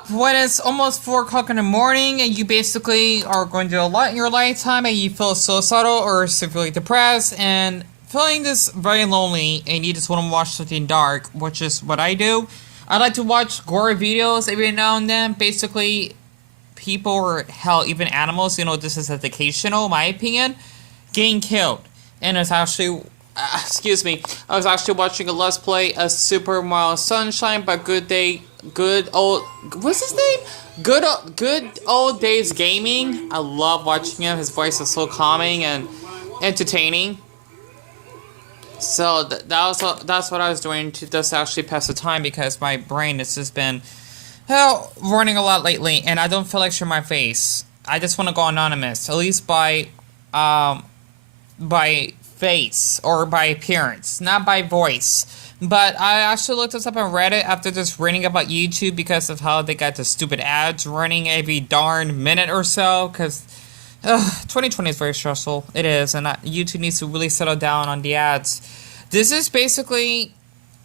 up when it's almost 4 o'clock in the morning and you basically are going to do a lot in your lifetime and you feel suicidal or severely depressed and feeling this very lonely and you just want to watch something dark, which is what I do. I like to watch gore videos every now and then. Basically, people or hell, even animals, this is educational, in my opinion, getting killed. And it's actually, excuse me, I was actually watching a Let's Play of Super Mario Sunshine by what's his name? Good Old Days Gaming. I love watching him. His voice is so calming and entertaining. So that's what I was doing to just actually pass the time because my brain has just been running a lot lately, and I don't feel like showing my face. I just want to go anonymous, at least by face or by appearance, not by voice. But I actually looked this up on Reddit after just reading about YouTube because of how they got the stupid ads running every darn minute or so. Because 2020 is very stressful. It is, and YouTube needs to really settle down on the ads. This is basically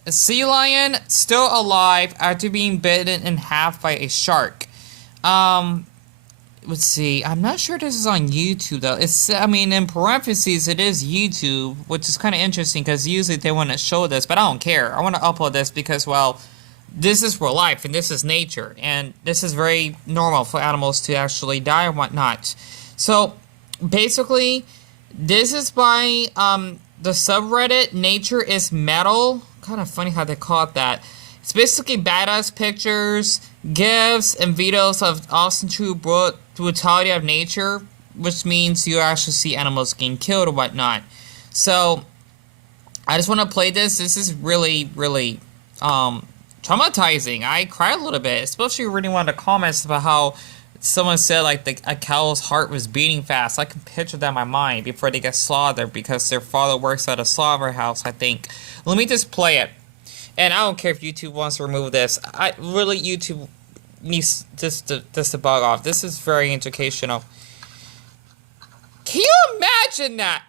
a sea lion still alive after being bitten in half by a shark. Let's see. I'm not sure this is on YouTube though. In parentheses, it is YouTube, which is kind of interesting because usually they want to show this, but I don't care. I want to upload this because, well, this is real life and this is nature, and this is very normal for animals to actually die and whatnot. So, basically, this is by the subreddit Nature is Metal. Kind of funny how they call it that. It's basically badass pictures, GIFs, and videos of awesome true brutality of nature, which means you actually see animals getting killed or whatnot. So, I just want to play this. This is really, really traumatizing. I cried a little bit, especially reading one of the comments about how someone said like a cow's heart was beating fast. I can picture that in my mind before they get slaughtered because their father works at a slaughterhouse, I think. Let me just play it. And I don't care if YouTube wants to remove this. YouTube needs just to bug off. This is very educational. Can you imagine that?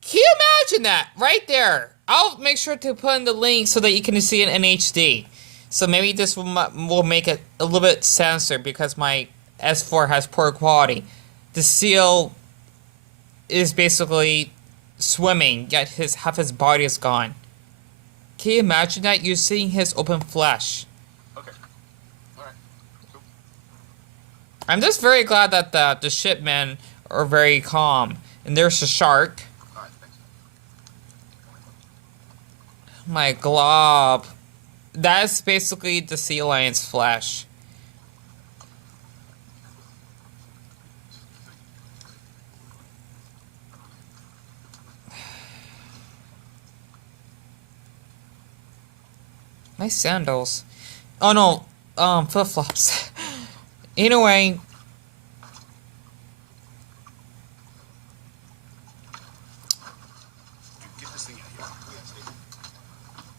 Can you imagine that? Right there. I'll make sure to put in the link so that you can see it in HD. So maybe this will make it a little bit censored because my S4 has poor quality. The seal is basically swimming, yet half his body is gone. Can you imagine that? You're seeing his open flesh. Okay. Alright. Cool. I'm just very glad that the shipmen are very calm. And there's a shark. Alright, thanks. My glob. That's basically the sea lion's flesh. Nice sandals. Oh no, flip-flops. Anyway.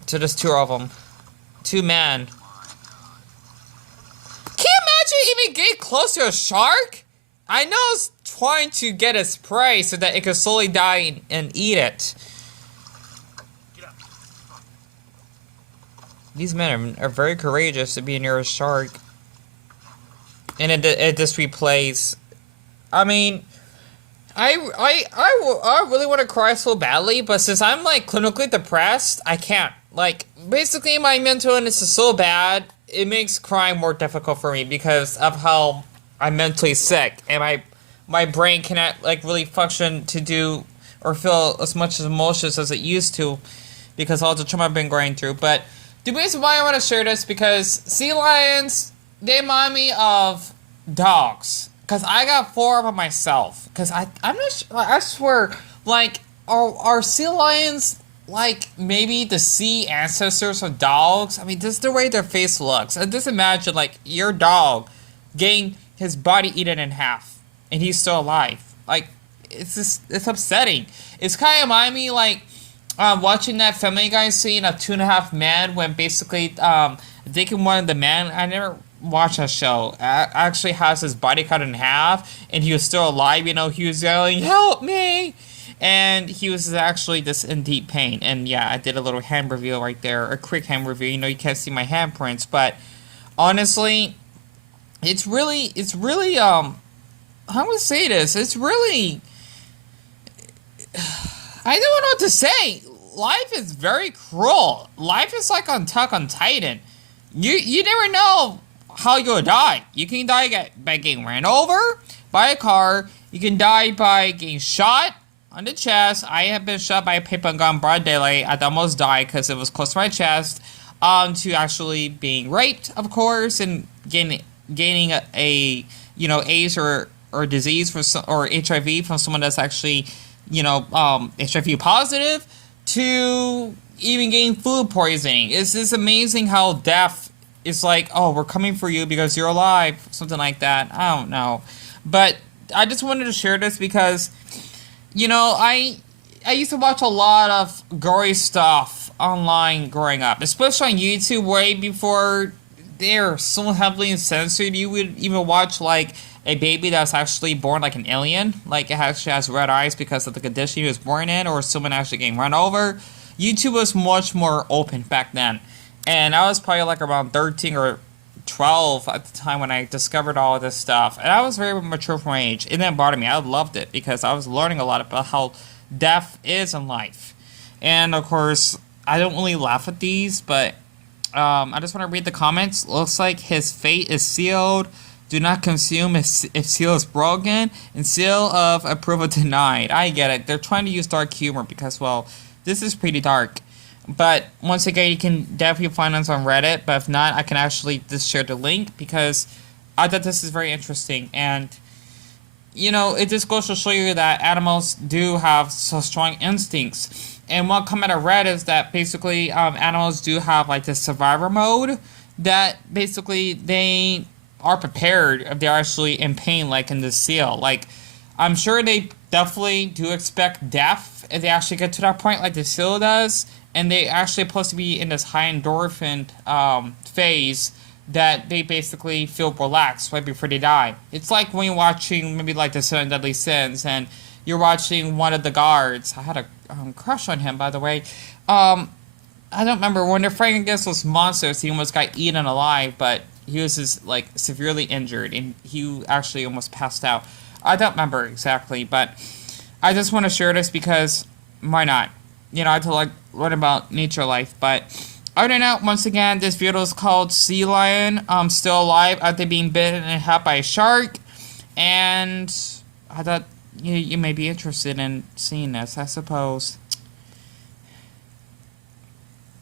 So there's 2 of them. 2 men. Can you imagine even getting close to a shark? I know it's trying to get its prey so that it can slowly die and eat it. These men are very courageous to be near a shark. And it just replays. I mean, I really want to cry so badly, but since I'm like clinically depressed, I can't. Like, basically my mental illness is so bad, it makes crying more difficult for me because of how I'm mentally sick and my brain cannot like really function to do or feel as much emotions as it used to because of all the trauma I've been going through. But the reason why I want to share this because sea lions, they remind me of dogs. Because I got 4 of them myself. Because I'm not sure, I swear, like, are sea lions like maybe the sea ancestors of dogs? I mean, this is the way their face looks. And just imagine, like, your dog getting his body eaten in half. And he's still alive. Like, it's upsetting. It's kind of remind me, like, watching that Family Guy scene of 2.5 Men when basically taking one of the men. I never watched that show. Actually has his body cut in half and he was still alive. He was yelling, "Help me!" And he was actually just in deep pain. And yeah, I did a little hand reveal right there, a quick hand reveal. You can't see my handprints, but honestly, how would I say this? It's really, I don't know what to say. Life is very cruel. Life is like on Attack on Titan. You never know how you'll die. You can die by getting ran over by a car. You can die by getting shot on the chest. I have been shot by a paper gun broad daylight. I almost died because it was close to my chest. To actually being raped, of course, and gaining a AIDS or disease or HIV from someone that's actually HIV positive, to even getting food poisoning. It's just amazing how death is like, oh, we're coming for you because you're alive, something like that. I don't know, but I just wanted to share this because I used to watch a lot of gory stuff online growing up, especially on YouTube way before they're so heavily censored. You would even watch like a baby that's actually born like an alien, like it actually has red eyes because of the condition he was born in, or someone actually getting run over. YouTube was much more open back then, and I was probably like around 13 or 12 at the time when I discovered all of this stuff, and I was very mature for my age. It didn't bother me. I loved it because I was learning a lot about how death is in life, and of course, I don't really laugh at these, but I just want to read the comments. Looks like his fate is sealed. Do not consume if seal is broken. And seal of approval denied. I get it. They're trying to use dark humor because, well, this is pretty dark. But once again, you can definitely find us on Reddit. But if not, I can actually just share the link because I thought this is very interesting. And, it just goes to show you that animals do have so strong instincts. And one comment I read is that basically animals do have like this survivor mode that basically they are prepared if they're actually in pain, like in the seal. Like, I'm sure they definitely do expect death if they actually get to that point, like the seal does. And they actually supposed to be in this high endorphin phase that they basically feel relaxed right before they die. It's like when you're watching maybe like the Seven Deadly Sins and you're watching one of the guards. I had a crush on him, by the way. I don't remember when they're fighting against those monsters. He almost got eaten alive, but he was just like severely injured, and he actually almost passed out. I don't remember exactly, but I just want to share this because why not? I have to like learn about nature life. But other than that, once again, this video is called Sea Lion Still Alive After Being Bitten and Had by a Shark, and I thought you may be interested in seeing this, I suppose.